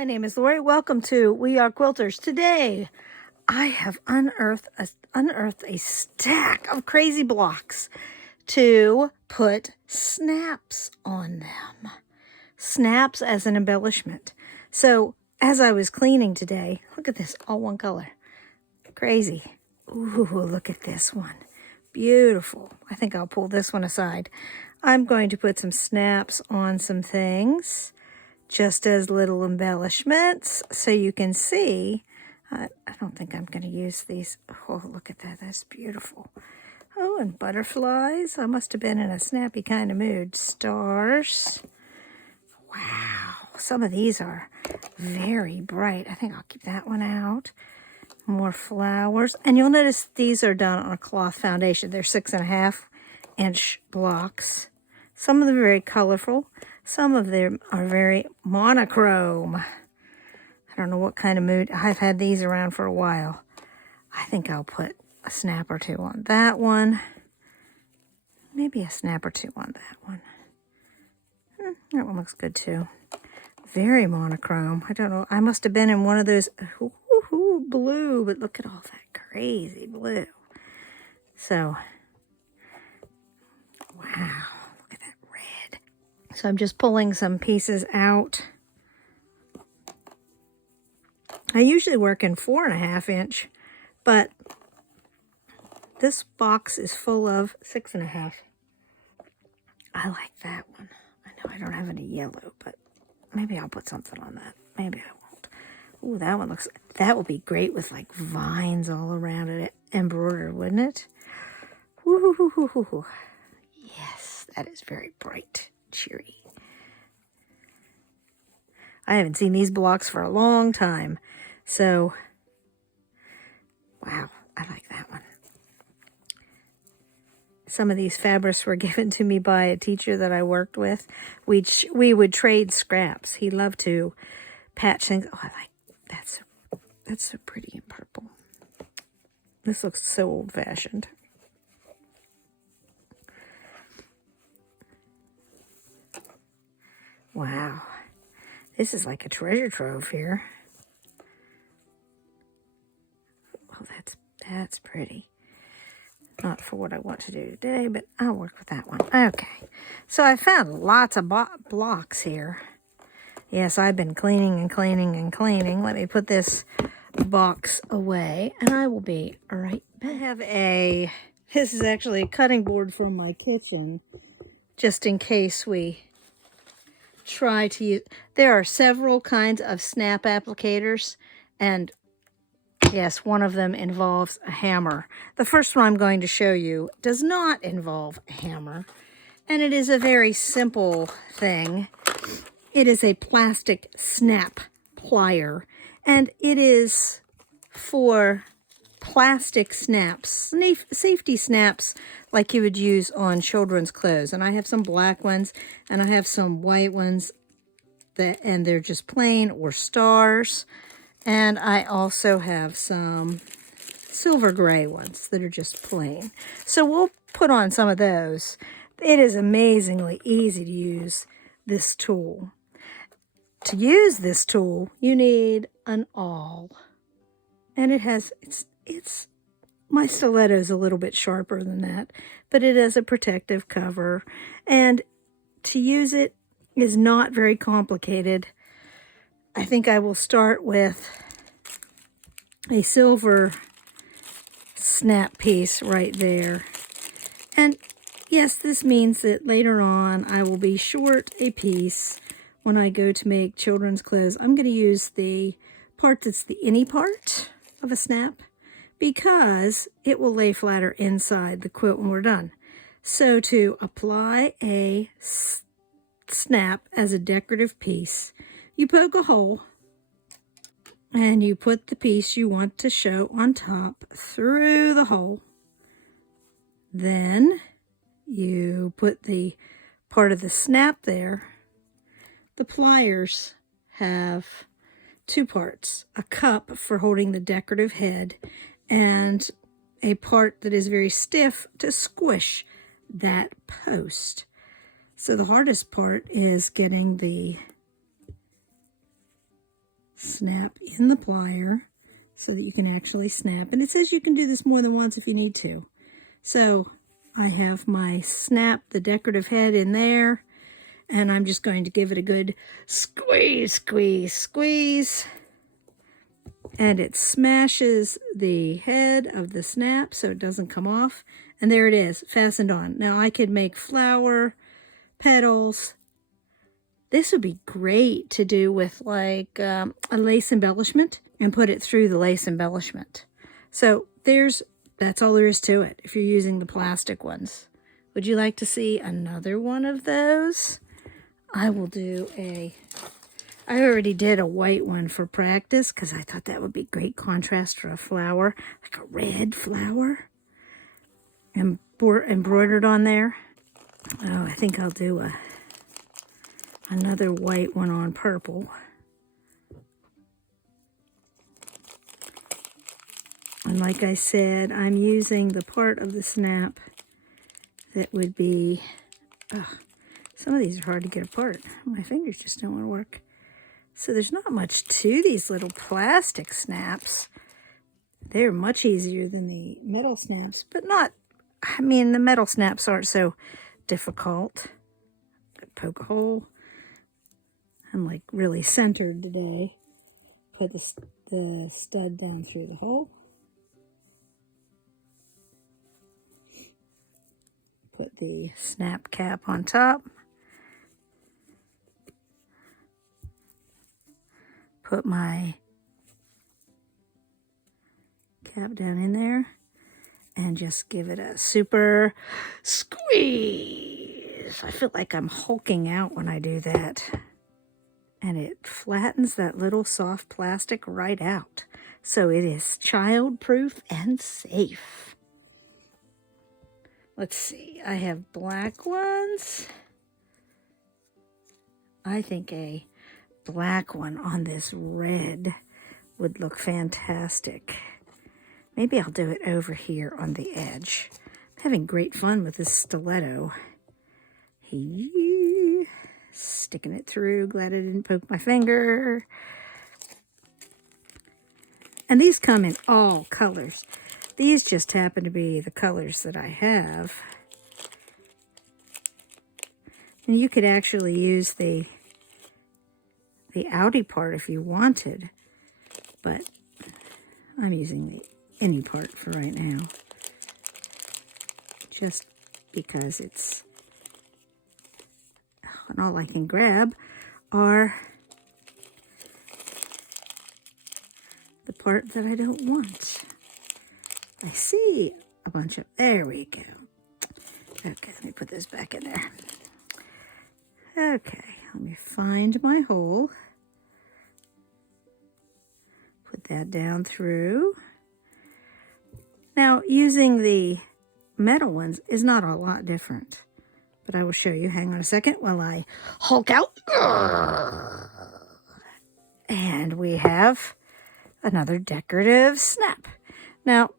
My name is Lorrie. Welcome to We Are Quilters. Today, I have unearthed a stack of crazy blocks to put snaps on them. Snaps as an embellishment. So, as I was cleaning today, look at this, all one color. Crazy. Ooh, look at this one. Beautiful. I think I'll pull this one aside. I'm going to put some snaps on some things, just as little embellishments, so you can see. I don't think I'm going to use these. Oh, look at that. That's beautiful. Oh, and butterflies. I must have been in a snappy kind of mood. Stars. Wow. Some of these are very bright. I think I'll keep that one out. More flowers. And you'll notice these are done on a cloth foundation. They're 6.5-inch blocks. Some of them are very colorful. Some of them are very monochrome. I don't know what kind of mood. I've had these around for a while. I think I'll put a snap or two on that one. Maybe a snap or two on that one. That one looks good too. Very monochrome. I don't know. I must have been in one of those blue, but look at all that crazy blue. So, wow. So I'm just pulling some pieces out. I usually work in 4.5-inch, but this box is full of 6.5. I like that one. I know I don't have any yellow, but maybe I'll put something on that. Maybe I won't. Ooh, that one looks, that would be great with like vines all around it, embroidered, wouldn't it? Woo-hoo-hoo-hoo-hoo. Yes, that is very bright. Cheery. I haven't seen these blocks for a long time. So, wow, I like that one. Some of these fabrics were given to me by a teacher that I worked with. We would trade scraps. He loved to patch things. Oh, I like that's so pretty in purple. This looks so old-fashioned. Wow. This is like a treasure trove here. Oh, that's pretty. Not for what I want to do today, but I'll work with that one. Okay. So I found lots of blocks here. Yes, I've been cleaning and cleaning and cleaning. Let me put this box away, and I will be right back. I have this is actually a cutting board from my kitchen, just in case we try to use. There are several kinds of snap applicators, and yes, one of them involves a hammer. The first one I'm going to show you does not involve a hammer, and it is a very simple thing. It is a plastic snap plier, and it is for plastic snaps, safety snaps like you would use on children's clothes. And I have some black ones, and I have some white ones, and they're just plain or stars. And I also have some silver gray ones that are just plain. So we'll put on some of those. It is amazingly easy to use this tool. To use this tool, you need an awl. And it has, my stiletto is a little bit sharper than that, but it has a protective cover. And to use it is not very complicated. I think I will start with a silver snap piece right there. And yes, this means that later on I will be short a piece when I go to make children's clothes. I'm going to use the part that's the innie part of a snap, because it will lay flatter inside the quilt when we're done. So to apply a snap as a decorative piece, you poke a hole and you put the piece you want to show on top through the hole. Then you put the part of the snap there. The pliers have two parts, a cup for holding the decorative head and a part that is very stiff to squish that post. So the hardest part is getting the snap in the plier so that you can actually snap. And it says you can do this more than once if you need to. So I have my snap, the decorative head in there, and I'm just going to give it a good squeeze, squeeze, squeeze. And it smashes the head of the snap so it doesn't come off. And there it is, fastened on. Now I could make flower, petals. This would be great to do with like a lace embellishment and put it through the lace embellishment. So that's all there is to it if you're using the plastic ones. Would you like to see another one of those? I already did a white one for practice because I thought that would be great contrast for a flower, like a red flower embroidered on there. Oh, I think I'll do another white one on purple. And like I said, I'm using the part of the snap that would be, some of these are hard to get apart. My fingers just don't want to work. So there's not much to these little plastic snaps. They're much easier than the metal snaps, but not, I mean, the metal snaps aren't so difficult. Poke a hole. I'm like really centered today. Put the stud down through the hole. Put the snap cap on top. Put my cap down in there and just give it a super squeeze. I feel like I'm hulking out when I do that. And it flattens that little soft plastic right out. So it is child-proof and safe. Let's see, I have black ones. I think a black one on this red would look fantastic. Maybe I'll do it over here on the edge. I'm having great fun with this stiletto. Sticking it through. Glad I didn't poke my finger. And these come in all colors. These just happen to be the colors that I have. And you could actually use the outie part if you wanted, but I'm using the innie part for right now, just because it's, and all I can grab are the part that I don't want. I see a bunch of, there we go. Okay, let me put this back in there. Okay, let me find my hole. Put that down through. Now, using the metal ones is not a lot different, but I will show you. Hang on a second while I hulk out. And we have another decorative snap. Now,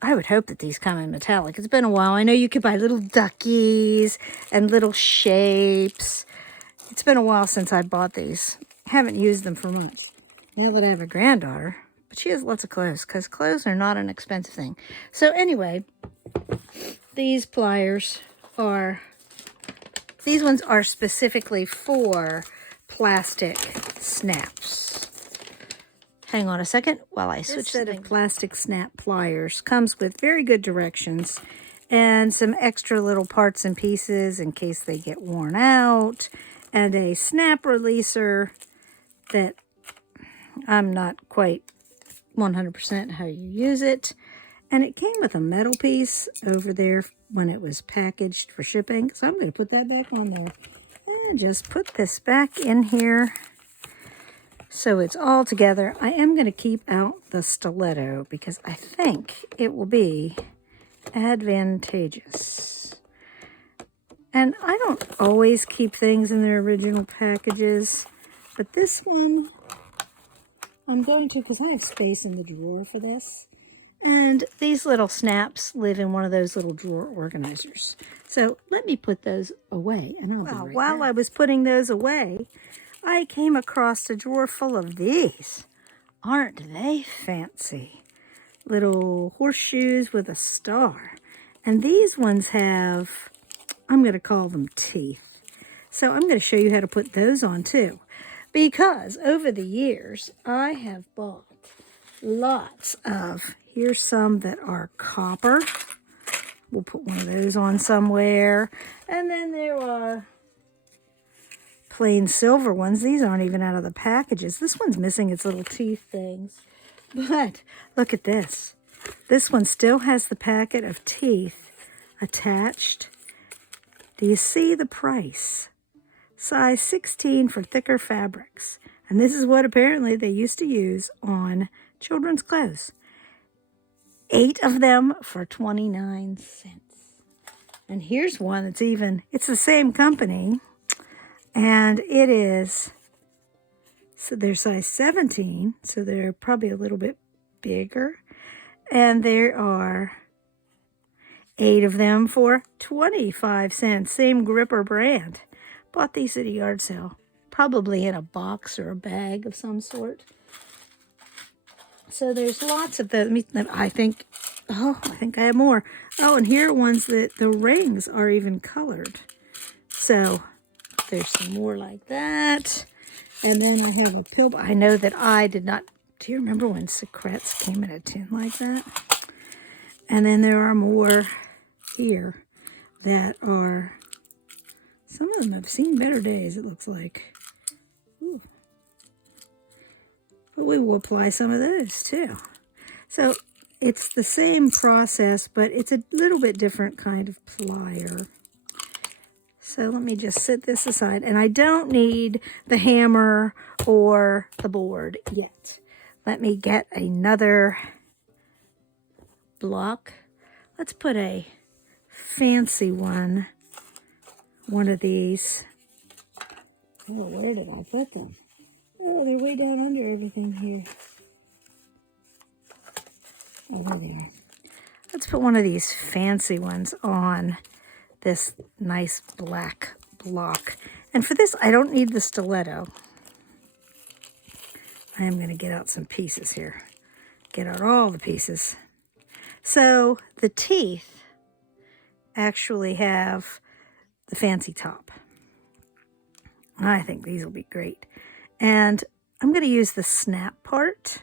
I would hope that these come in metallic. It's been a while. I know you could buy little duckies and little shapes. It's been a while since I bought these. I haven't used them for months. Now that I have a granddaughter, but she has lots of clothes because clothes are not an expensive thing. So anyway, these pliers these ones are specifically for plastic snaps. Hang on a second while I switch. This set of plastic snap pliers comes with very good directions and some extra little parts and pieces in case they get worn out, and a snap releaser that I'm not quite 100% how you use it. And it came with a metal piece over there when it was packaged for shipping. So I'm going to put that back on there and just put this back in here. So it's all together. I am going to keep out the stiletto because I think it will be advantageous. And I don't always keep things in their original packages, but this one I'm going to, because I have space in the drawer for this. And these little snaps live in one of those little drawer organizers. So let me put those away. And I'll be right back. While I was putting those away, I came across a drawer full of these. Aren't they fancy? Little horseshoes with a star. And these ones have, I'm going to call them teeth. So I'm going to show you how to put those on too. Because over the years, I have bought lots of, here's some that are copper. We'll put one of those on somewhere. And then there are plain silver ones. These aren't even out of the packages. This one's missing its little teeth things. But look at this. This one still has the packet of teeth attached. Do you see the price? Size 16 for thicker fabrics. And this is what apparently they used to use on children's clothes. 8 of them for 29 cents. And here's one that's even, it's the same company. And it is, so they're size 17, so they're probably a little bit bigger. And there are 8 of them for 25 cents. Same gripper brand. Bought these at a yard sale. Probably in a box or a bag of some sort. So there's lots of those. I think I have more. Oh, and here are ones that the rings are even colored. So there's some more like that. And then I have a pill. I know that I did not. Do you remember when secrets came in a tin like that? And then there are more here that are, some of them have seen better days, it looks like. Ooh. But we will apply some of those too. So it's the same process, but it's a little bit different kind of plier. So let me just set this aside. And I don't need the hammer or the board yet. Let me get another block. Let's put a fancy one of these. Oh, where did I put them? Oh, they're way down under everything here. Oh, there they are. Let's put one of these fancy ones on this nice black block. And for this, I don't need the stiletto. I am going to get out some pieces here. Get out all the pieces. So the teeth actually have the fancy top. I think these will be great. And I'm going to use the snap part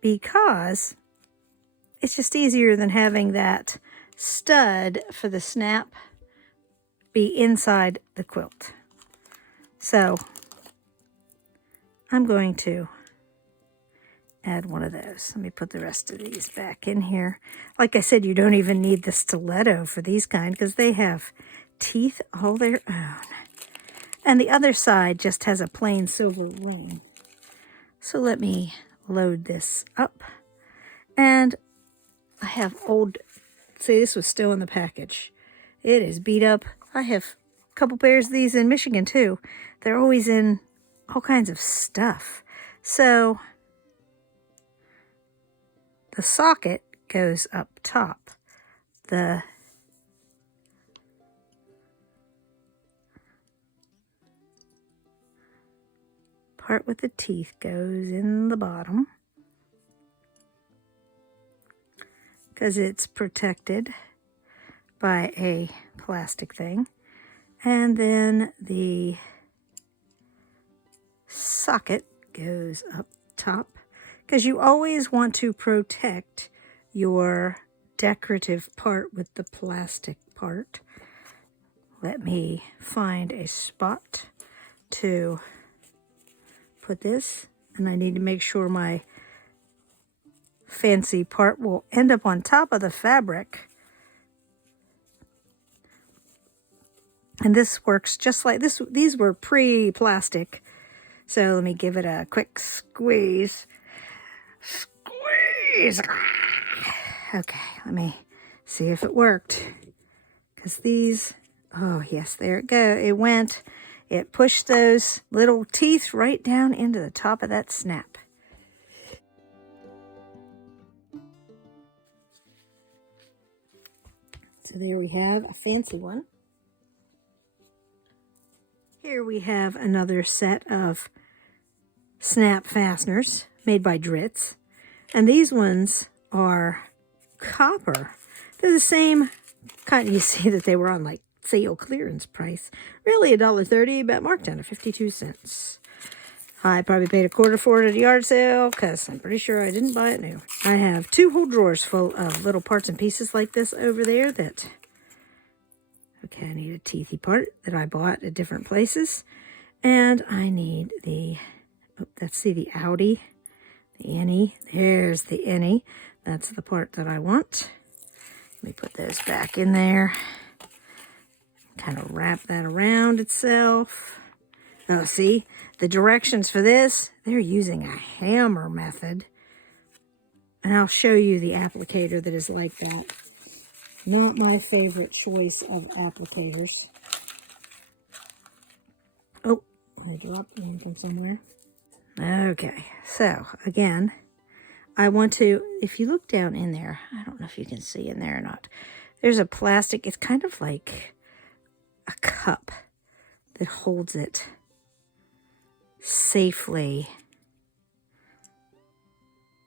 because it's just easier than having that stud for the snap be inside the quilt. So I'm going to add one of those. Let me put the rest of these back in here. Like I said, you don't even need the stiletto for these kind because they have teeth all their own. And the other side just has a plain silver ring. So let me load this up. And I have old, see, this was still in the package. It is beat up. I have a couple pairs of these in Michigan too. They're always in all kinds of stuff. So the socket goes up top. The part with the teeth goes in the bottom because it's protected by a plastic thing. And then the socket goes up top because you always want to protect your decorative part with the plastic part. Let me find a spot to put this, and I need to make sure my fancy part will end up on top of the fabric. And this works just like this. These were pre-plastic. So let me give it a quick squeeze. Squeeze! Okay, let me see if it worked. Because these, oh yes, there it go. It went. It pushed those little teeth right down into the top of that snap. So there we have a fancy one. Here we have another set of snap fasteners made by Dritz. And these ones are copper. They're the same kind. You see that they were on like sale clearance price. Really $1.30, but marked down to 52 cents. I probably paid a quarter for it at a yard sale because I'm pretty sure I didn't buy it new. I have 2 whole drawers full of little parts and pieces like this over there that... Okay, I need a teethy part that I bought at different places. And I need the... Oh, let's see, the Audi. The innie. There's the innie. That's the part that I want. Let me put those back in there. Kind of wrap that around itself. Oh, see? The directions for this, they're using a hammer method. And I'll show you the applicator that is like that. Not my favorite choice of applicators. Oh, I dropped one from somewhere. Okay, so again, I want to, if you look down in there, I don't know if you can see in there or not. There's a plastic, it's kind of like a cup that holds it safely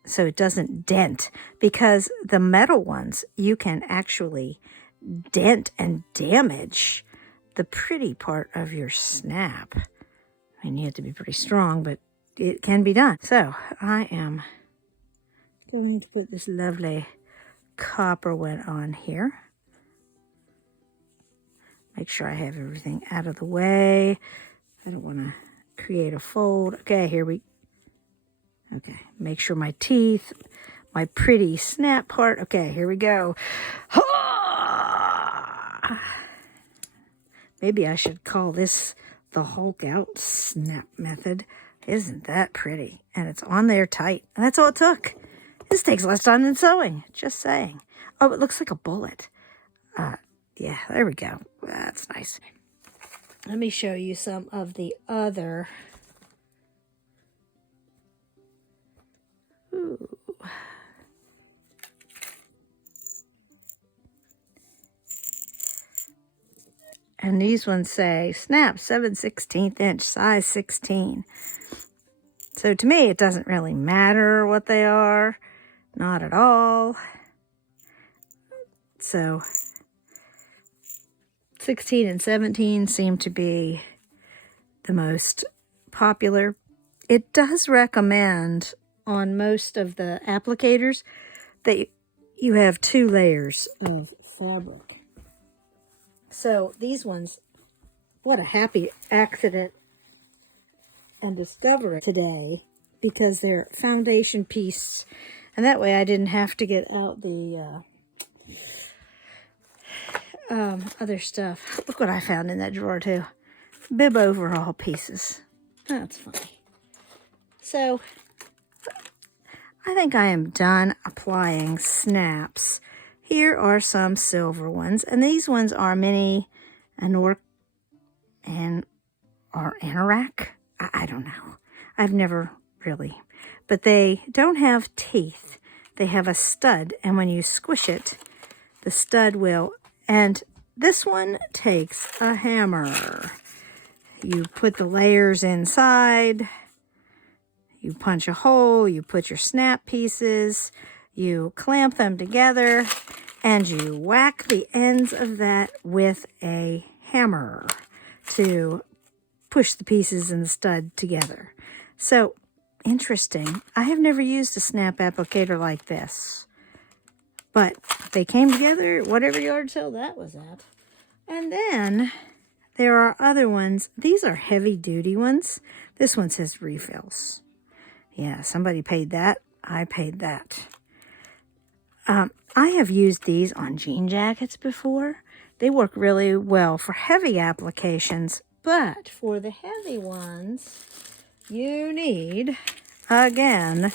so it doesn't dent, because the metal ones, you can actually dent and damage the pretty part of your snap. I mean, you have to be pretty strong, but it can be done. So I am going to put this lovely copper one on here. Make sure I have everything out of the way. I don't want to create a fold. Okay, okay, make sure my teeth, my pretty snap part. Okay, here we go. Maybe I should call this the Hulk out snap method. Isn't that pretty? And it's on there tight. And that's all it took. This takes less time than sewing. Just saying. Oh, it looks like a bullet. Yeah, there we go. That's nice. Let me show you some of the other. Ooh. And these ones say, snap 7/16 inch, size 16. So to me, it doesn't really matter what they are. Not at all. So 16 and 17 seem to be the most popular. It does recommend on most of the applicators that you have 2 layers of fabric. So these ones, what a happy accident and discovery today, because they're foundation piece, and that way I didn't have to get out the other stuff. Look what I found in that drawer too. Bib overall pieces. That's funny. So I think I am done applying snaps. Here are some silver ones, and these ones are mini or anorak. I don't know. I've never really, but they don't have teeth. They have a stud, and when you squish it, the stud will. And this one takes a hammer. You put the layers inside. You punch a hole. You put your snap pieces. You clamp them together, and you whack the ends of that with a hammer to push the pieces and the stud together. So, interesting. I have never used a snap applicator like this, but they came together at whatever yard sale that was at. And then there are other ones. These are heavy-duty ones. This one says refills. Yeah, somebody paid that. I paid that. I have used these on jean jackets before. They work really well for heavy applications, but for the heavy ones, you need, again,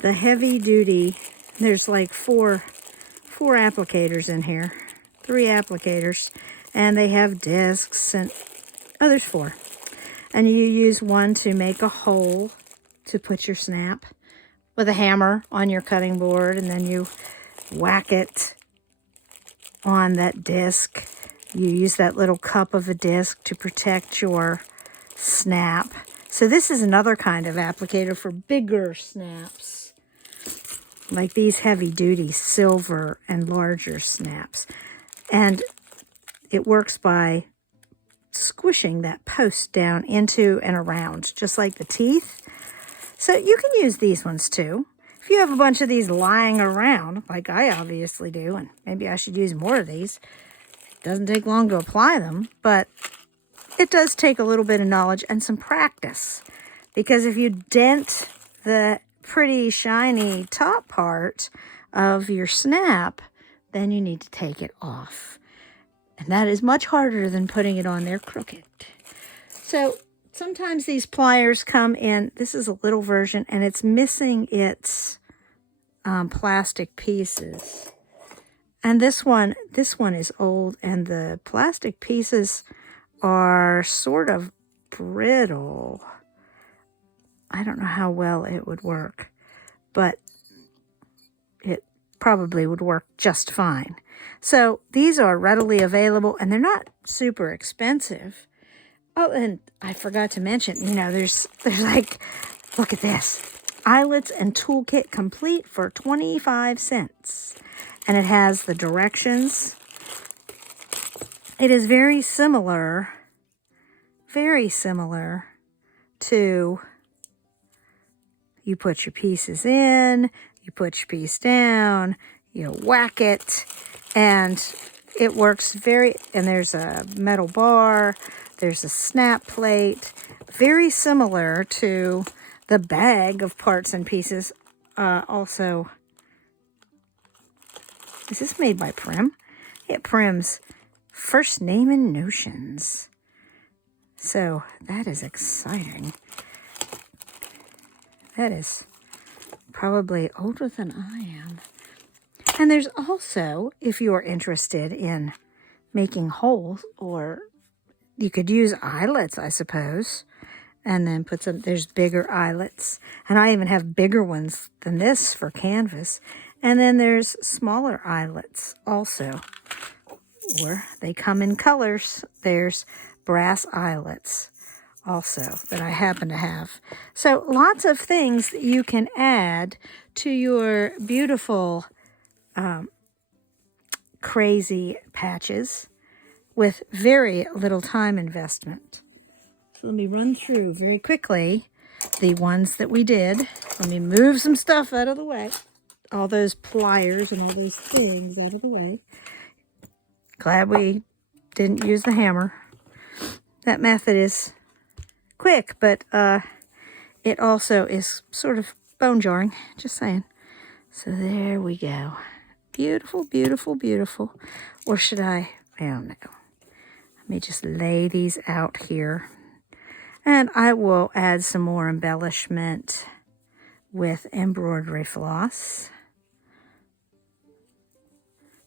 the heavy duty. There's like four applicators in here, 3 applicators, and they have discs, and there's 4. And you use one to make a hole to put your snap with a hammer on your cutting board, and then you whack it on that disc, You use that little cup of a disc to protect your snap. So this is another kind of applicator for bigger snaps, like these heavy-duty silver and larger snaps. And it works by squishing that post down into and around, just like the teeth. So you can use these ones too. If you have a bunch of these lying around, like I obviously do, and maybe I should use more of these. It doesn't take long to apply them, but it does take a little bit of knowledge and some practice. Because if you dent the pretty shiny top part of your snap, then you need to take it off. And that is much harder than putting it on there crooked. So sometimes these pliers come in, this is a little version, and it's missing its plastic pieces. And this one is old, and the plastic pieces are sort of brittle. I don't know how well it would work, but it probably would work just fine. So these are readily available, and they're not super expensive. Oh, and I forgot to mention, you know, there's like, look at this. Eyelets and toolkit complete for 25 cents. And it has the directions. It is very similar to, you put your pieces in, you put your piece down, you whack it, and it works and there's a metal bar, there's a snap plate, very similar to the bag of parts and pieces. Also, is this made by Prim? It Prim's First Name and Notions. So that is exciting. That is probably older than I am. And there's also, if you're interested in making holes, or you could use eyelets, I suppose, and then put some, there's bigger eyelets. And I even have bigger ones than this for canvas. And then there's smaller eyelets also, or they come in colors. There's brass eyelets also that I happen to have. So lots of things that you can add to your beautiful crazy patches with very little time investment. So let me run through very quickly the ones that we did. Let me move some stuff out of the way. All those pliers and all those things out of the way. Glad we didn't use the hammer. That method is quick, but it also is sort of bone jarring. Just saying. So there we go. Beautiful, beautiful, beautiful. Or should I don't know. Let me just lay these out here. And I will add some more embellishment with embroidery floss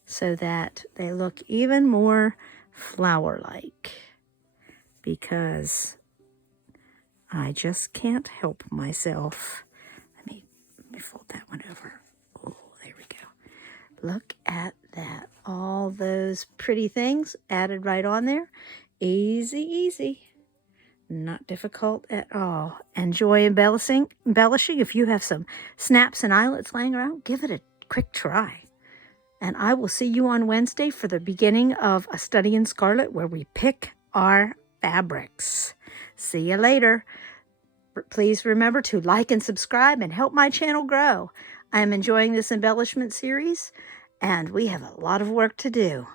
so that they look even more flower-like, because I just can't help myself. Let me fold that one over. Oh, there we go. Look at that. All those pretty things added right on there. Easy, easy. Not difficult at all. Enjoy embellishing. If you have some snaps and eyelets laying around, give it a quick try. And I will see you on Wednesday for the beginning of A Study in Scarlet, where we pick our fabrics. See you later. Please remember to like and subscribe and help my channel grow. I am enjoying this embellishment series, and we have a lot of work to do.